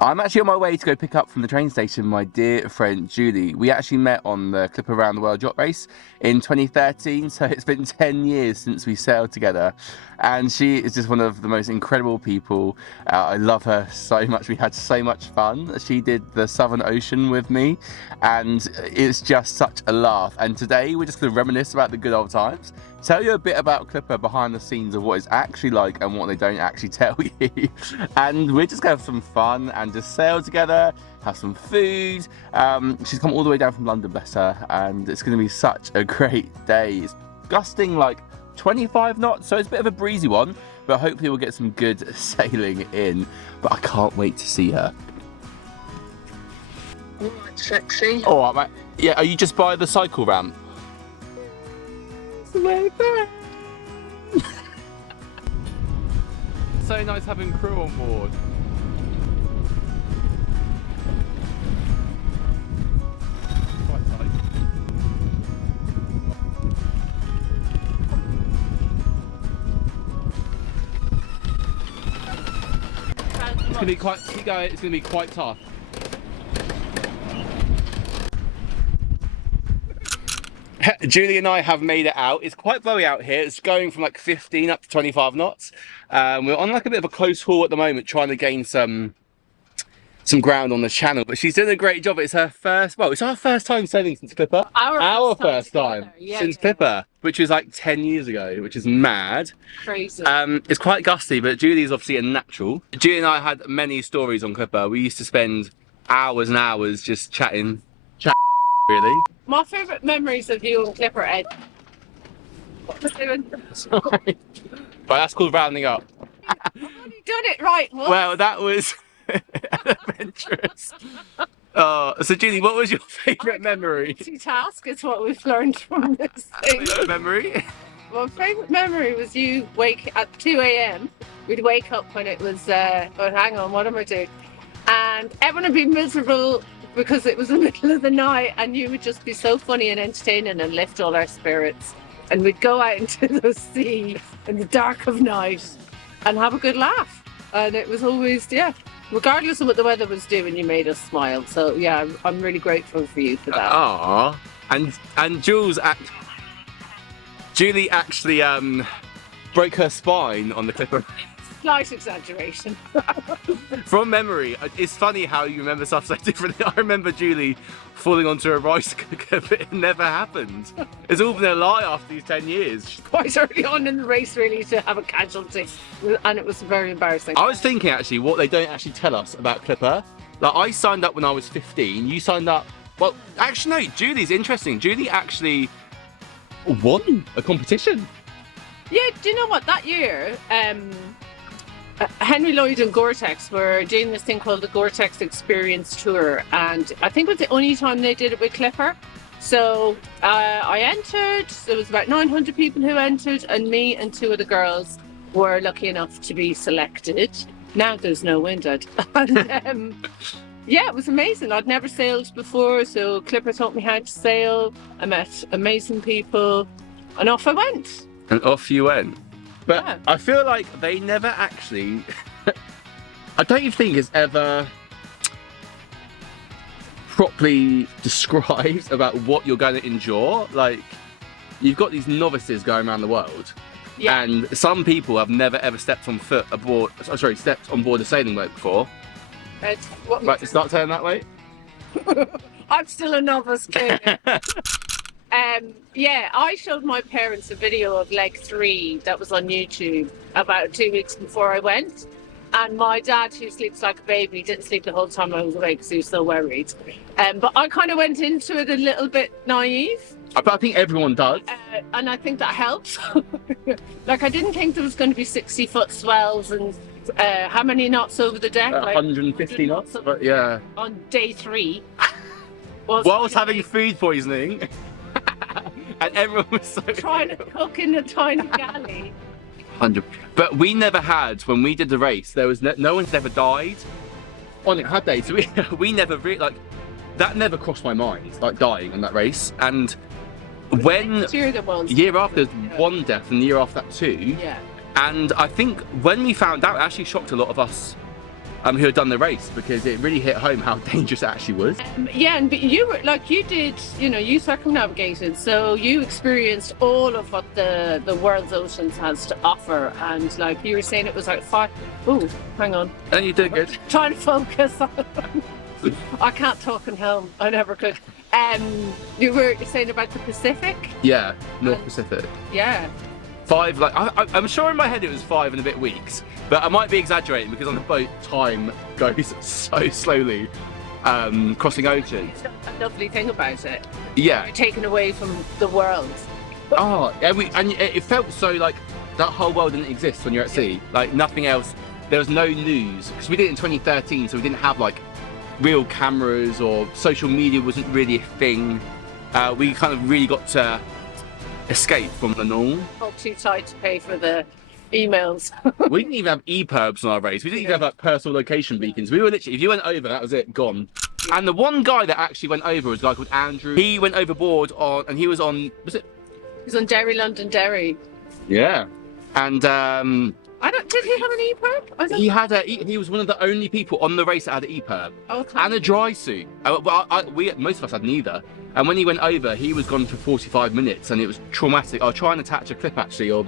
I'm actually on my way to go pick up from the train station my dear friend Julie. We actually met on the Clipper RTW Yacht Race in 2013, so it's been 10 years since we sailed together. And she is just one of the most incredible people. I love her so much. We had so much fun. She did the Southern Ocean with me, and it's just such a laugh. And today we're just going to reminisce about the good old times, tell you a bit about Clipper behind the scenes of what it's actually like and what they don't actually tell you. And we're just going to have some fun and just sail together, have some food. She's come all the way down from London, bless her, and it's going to be such a great day. It's gusting like 25 knots, so it's a bit of a breezy one, but hopefully we'll get some good sailing in. But I can't wait to see her. Oh, it's sexy. All right, mate. Yeah, are you just by the cycle ramp? So nice having crew on board. Quite tight. It's gonna be quite. Keep going. It's gonna be quite tough. Julie and I have made it out. It's quite blowy out here. It's going from like 15 up to 25 knots. We're on like a bit of a close haul at the moment, trying to gain some ground on the channel. But she's doing a great job. It's her first. Well, it's our first time sailing since Clipper. Our first time since Clipper, which was like 10 years ago, which is mad. Crazy. It's quite gusty, but Julie's obviously a natural. Julie and I had many stories on Clipper. We used to spend hours and hours just chatting really. My favourite memories of you and Clipper, Ed. What was doing? Sorry. Right, that's called rounding up. I've already done it right. What? Well, that was adventurous. So Julie, what was your favourite memory? Multitask is what we've learned from this thing. Favourite memory? My favourite memory was you wake at 2 AM. We'd wake up when it was, oh, hang on, what am I doing? And everyone would be miserable because it was the middle of the night, and you would just be so funny and entertaining and lift all our spirits. And we'd go out into the sea in the dark of night and have a good laugh. And it was always, yeah, regardless of what the weather was doing, you made us smile. So yeah, I'm really grateful for you for that. Ah, and Julie actually broke her spine on the Clipper. Slight exaggeration. From memory, it's funny how you remember stuff so differently. I remember Julie falling onto a rice cooker, but it never happened. It's all been a lie after these 10 years. Quite early on in the race, really, to have a casualty, and it was very embarrassing. I was thinking actually what they don't actually tell us about Clipper. Like, I signed up when I was 15. You signed up. Well, actually, no. Julie's interesting. Julie actually won a competition. Yeah. Do you know what? That year, Henry Lloyd and Gore-Tex were doing this thing called the Gore-Tex Experience Tour, and I think it was the only time they did it with Clipper. So I entered. There was about 900 people who entered, and me and two of the girls were lucky enough to be selected. Now there's no wind out. And, yeah, it was amazing. I'd never sailed before, so Clipper taught me how to sail. I met amazing people, and off I went. And off you went. But Yeah. I feel like they never actually, I don't even think it's ever properly described about what you're going to endure. Like, you've got these novices going around the world, Yeah. and some people have never ever stepped on board a sailing boat before. Right, start turning that way. I'm still a novice kid. Yeah, I showed my parents a video of leg 3 that was on YouTube about 2 weeks before I went. And my dad, who sleeps like a baby, didn't sleep the whole time I was awake because he was so worried. But I kind of went into it a little bit naive. I think everyone does. And I think that helps. Like, I didn't think there was going to be 60-foot swells and how many knots over the deck? 150 knots, but yeah. On day 3. Whilst having food poisoning. And everyone was so trying to cook in a tiny galley. 100. But we never had, when we did the race, there was no one's ever died on it, had they? So we never really, like, that never crossed my mind, like dying on that race. And when year after there's one death and the year after that 2. Yeah. And I think when we found out, it actually shocked a lot of us who had done the race, because it really hit home how dangerous it actually was. Yeah, and you were like, you did, you know, you circumnavigated, so you experienced all of what the world's oceans has to offer, and like you were saying, it was like 5. Oh, hang on. And you did good. Trying to focus on. I can't talk in helm. I never could. You were saying about the Pacific? Yeah, North Pacific. Yeah. 5, like I'm sure in my head it was 5 and a bit weeks, but I might be exaggerating because on the boat time goes so slowly, crossing oceans. A lovely thing about it. Yeah. You're taken away from the world. Oh, and it felt so like that whole world didn't exist when you're at sea. Like nothing else. There was no news because we did it in 2013, so we didn't have like real cameras, or social media wasn't really a thing. We kind of really got to escape from the norm. Not too tight to pay for the emails. We didn't even have EPIRBs on our race. We didn't even have like personal location beacons. We were literally, if you went over, that was it, gone. And the one guy that actually went over was a guy called Andrew. He went overboard on, and he was on, was it? He was on Derry, London, Derry. Yeah. And did he have an EPIRB? he was one of the only people on the race that had an EPIRB. Okay. And a dry suit. Most of us had neither. And when he went over, he was gone for 45 minutes, and it was traumatic. I'll try and attach a clip actually of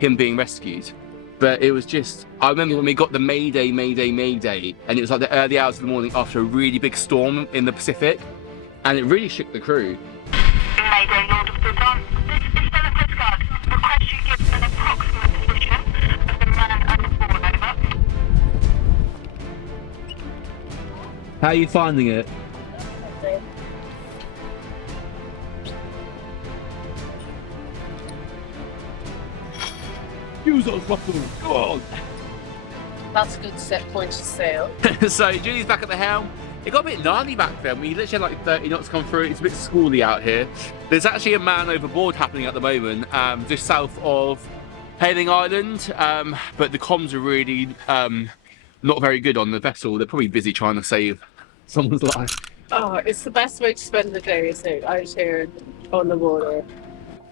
him being rescued. But it was just, I remember when we got the Mayday, and it was like the early hours of the morning after a really big storm in the Pacific, and it really shook the crew. Mayday, Lord of the Dawn. This is Stella Coast Guard. Request you give an approximate position of the man overboard, over. How are you finding it? Use those muscles, go on! That's a good set point to sail. So Julie's back at the helm. It got a bit gnarly back then. We literally had like 30 knots come through. It's a bit schooly out here. There's actually a man overboard happening at the moment, just south of Hailing Island, but the comms are really not very good on the vessel. They're probably busy trying to save someone's life. Oh, it's the best way to spend the day, isn't it? Out here on the water.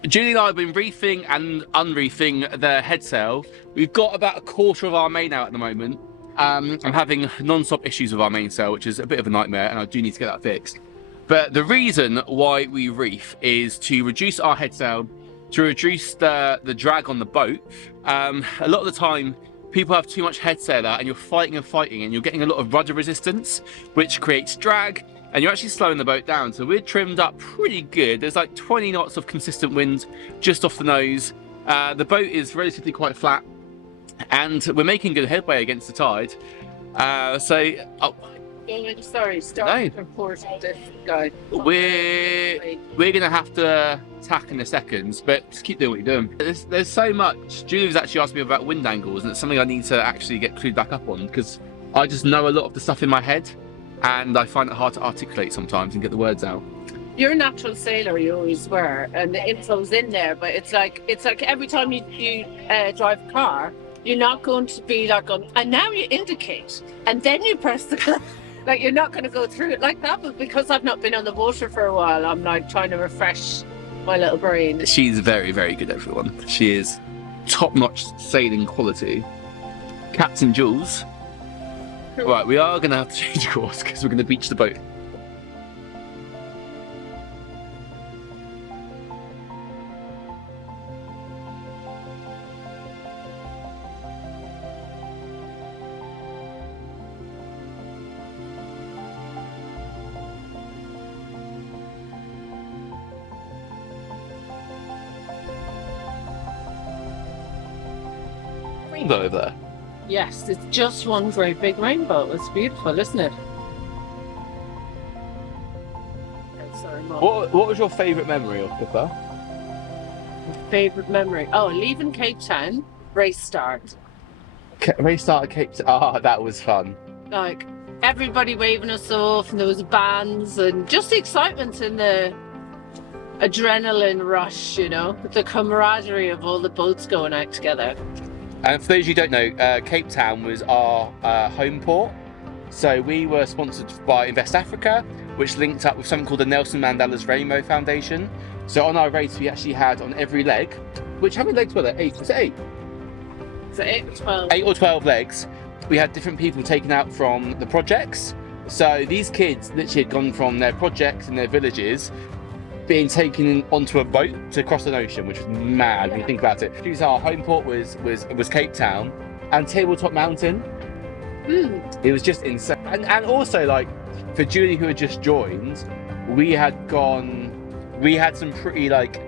Julie and I have been reefing and unreefing the head sail. We've got about a quarter of our main out at the moment. I'm having non-stop issues with our mainsail, which is a bit of a nightmare, and I do need to get that fixed. But the reason why we reef is to reduce our head sail, to reduce the drag on the boat. A lot of the time, people have too much head sail out, and you're fighting, and you're getting a lot of rudder resistance, which creates drag, and you're actually slowing the boat down. So we're trimmed up pretty good. There's like 20 knots of consistent wind just off the nose. The boat is relatively quite flat, and we're making good headway against the tide. Sorry, start reporting this guy. We're gonna have to tack in a second, but just keep doing what you're doing. There's so much. Julie was actually asking me about wind angles, and it's something I need to actually get clued back up on, because I just know a lot of the stuff in my head, and I find it hard to articulate sometimes and get the words out. You're a natural sailor, you always were, and the info's in there, but it's like every time you drive a car, you're not going to be like and now you indicate, and then you press the clutch. Like, you're not going to go through it like that, but because I've not been on the water for a while, I'm like trying to refresh my little brain. She's very, very good, everyone. She is top-notch sailing quality. Captain Jules. Right, we are going to have to change course because we're going to beach the boat. Rainbow over there. Yes, it's just one great big rainbow. It's beautiful, isn't it? Oh, sorry, Mom. What was your favourite memory of Clipper? Favourite memory? Oh, leaving Cape Town, race start. Race start at Cape Town. Oh, that was fun. Like, everybody waving us off, and there was bands, and just the excitement and the adrenaline rush, you know, the camaraderie of all the boats going out together. And for those of you who don't know, Cape Town was our home port. So we were sponsored by Invest Africa, which linked up with something called the Nelson Mandela's Rainbow Foundation. So on our race, we actually had on every leg, which how many legs were there? 8? Was it 8? Is it 8 or 12? 8 or 12 legs. we had different people taken out from the projects. So these kids literally had gone from their projects in their villages being taken onto a boat to cross an ocean, which was mad when you think about it. So our home port was Cape Town and Tabletop Mountain. It was just insane. And also, like, for Julie, who had just joined, we had some pretty, like,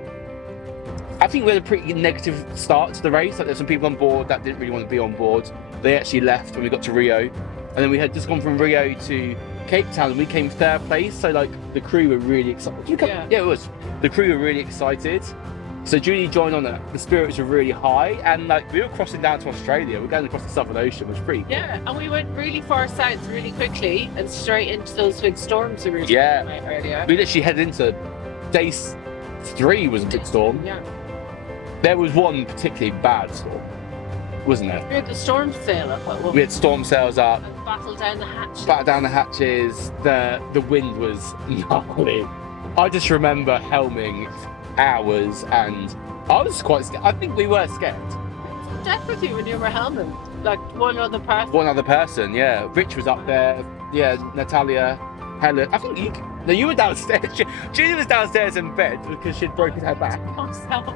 I think we had a pretty negative start to the race. Like, there's some people on board that didn't really want to be on board. They actually left when we got to Rio. And then we had just gone from Rio to Cape Town and we came third place. So, like, the crew were really excited. Yeah, it was. The crew were really excited. So Julie joined on it. The spirits were really high. And, like, we were crossing down to Australia. We're going across the Southern Ocean, which was pretty cool. Yeah, and we went really far south really quickly and straight into those big storms we were talking about earlier. We literally headed into day 3 was a big storm. Yeah. There was one particularly bad storm, wasn't there? We had the storm sail up at one. We had storm sails up. And battled down the hatches. Battled down the hatches. The wind was gnarly. I just remember helming hours, and I was quite scared. I think we were scared. Death with you when you were helming. Like one other person. One other person, yeah. Rich was up there. Yeah, Natalia, Helen. I think you were downstairs. Julie was downstairs in bed because she'd broken her back. Myself.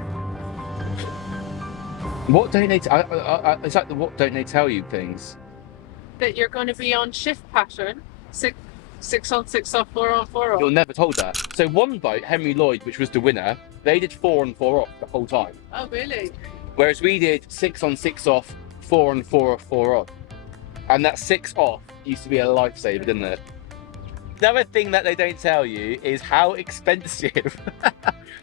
What don't they? It's like the what don't they tell you things? That you're going to be on shift pattern, 6 on 6 off, 4 on 4 off. You're never told that. So one boat, Henry Lloyd, which was the winner, they did 4 on 4 off the whole time. Oh really? Whereas we did 6 on 6 off, 4 on 4 off, 4 on. And that 6 off used to be a lifesaver, didn't it? Another thing that they don't tell you is how expensive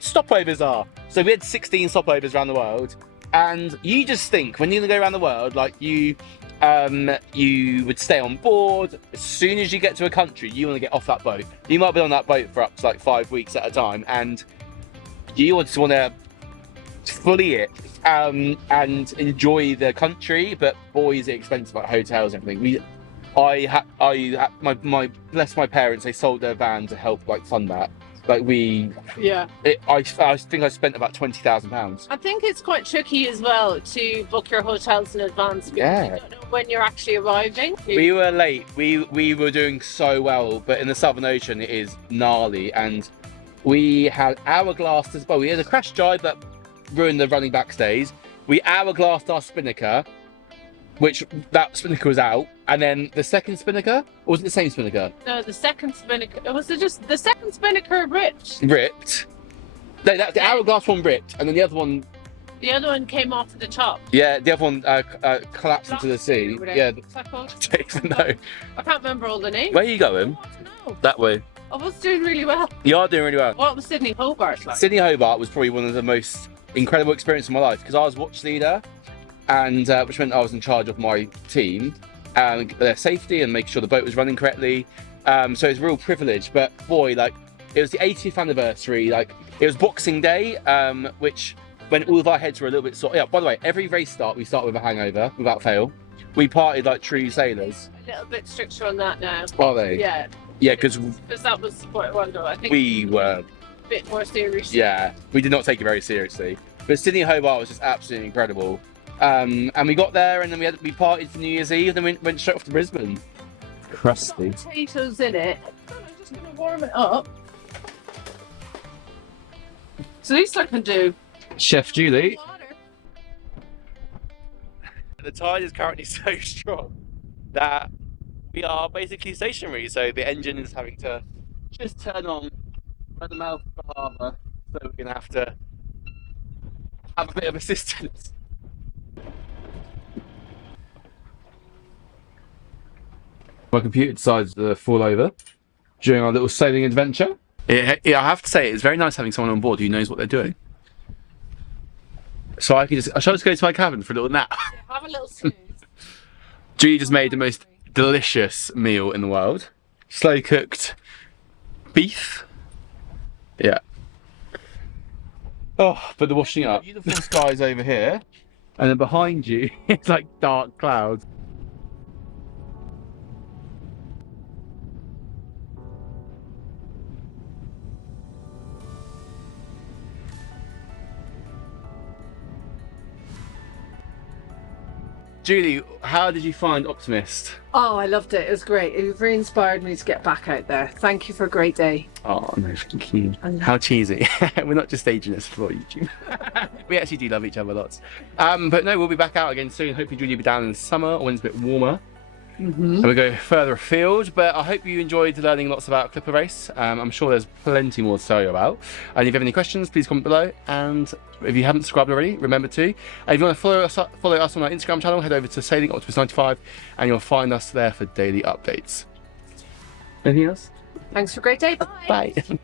stopovers are. So we had 16 stopovers around the world. And you just think when you're gonna go around the world, like you would stay on board. As soon as you get to a country, you want to get off that boat. You might be on that boat for up to like 5 weeks at a time, and you just want to fully it and enjoy the country. But boy, is it expensive, like hotels and everything. My bless my parents, they sold their van to help like fund that. Like I think I spent about £20,000. I think it's quite tricky as well to book your hotels in advance. Because you don't know when you're actually arriving. We were late. We were doing so well, but in the Southern Ocean it is gnarly, and we had hourglassed as well. We had a crash drive that ruined the running back stays. We hourglassed our spinnaker, which that spinnaker was out, and then the second spinnaker, or was it the same spinnaker? No, the second spinnaker. Was it just the second spinnaker ripped? Ripped. No, that the hourglass one ripped, and then the other one. The other one came off at the top. Yeah, the other one collapsed into the sea. Yeah. What's that called? I don't even know. I can't remember all the names. Where are you going? I don't know. That way. I was doing really well. You are doing really well. What was Sydney Hobart like? Sydney Hobart was probably one of the most incredible experiences of my life because I was watch leader, and which meant I was in charge of my team and their safety and making sure the boat was running correctly. So it was a real privilege. But boy, like it was the 80th anniversary. Like it was Boxing Day, which when all of our heads were a little bit sore. Yeah. By the way, every race start we start with a hangover without fail. We partied like true sailors. A little bit stricter on that now. Are they? Yeah. Yeah, because that was Sport Wonder. I think we were a bit more serious. Yeah, we did not take it very seriously. But Sydney Hobart was just absolutely incredible. And we got there, and then we partied for New Year's Eve, and then went straight off to Brisbane. Crusty. Potatoes in it. I'm just going to warm it up. So at least I can do. Chef Julie. Water. The tide is currently so strong that we are basically stationary, so the engine is having to just turn on at the mouth of the harbour, so we're going to have a bit of assistance. My computer decides to fall over during our little sailing adventure. I have to say, it's very nice having someone on board who knows what they're doing. So I shall just go to my cabin for a little nap. Yeah, have a little snooze. Julie just made the most delicious meal in the world. Slow cooked beef. Yeah. Oh, but the washing up. Beautiful skies over here. And then behind you, it's like dark clouds. Julie, how did you find Optimist? Oh, I loved it. It was great. It really inspired me to get back out there. Thank you for a great day. Oh, no, thank you. How cheesy. We're not just staging this for YouTube. We actually do love each other lots. But no, we'll be back out again soon. Hopefully Julie will be down in the summer when it's a bit warmer. And we'll go further afield, but I hope you enjoyed learning lots about Clipper Race. I'm sure there's plenty more to tell you about. And if you have any questions, please comment below. And if you haven't subscribed already, remember to. And if you want to follow us on our Instagram channel, head over to Sailing Optimist 95 and you'll find us there for daily updates. Anything else? Thanks for a great day. Bye. Bye.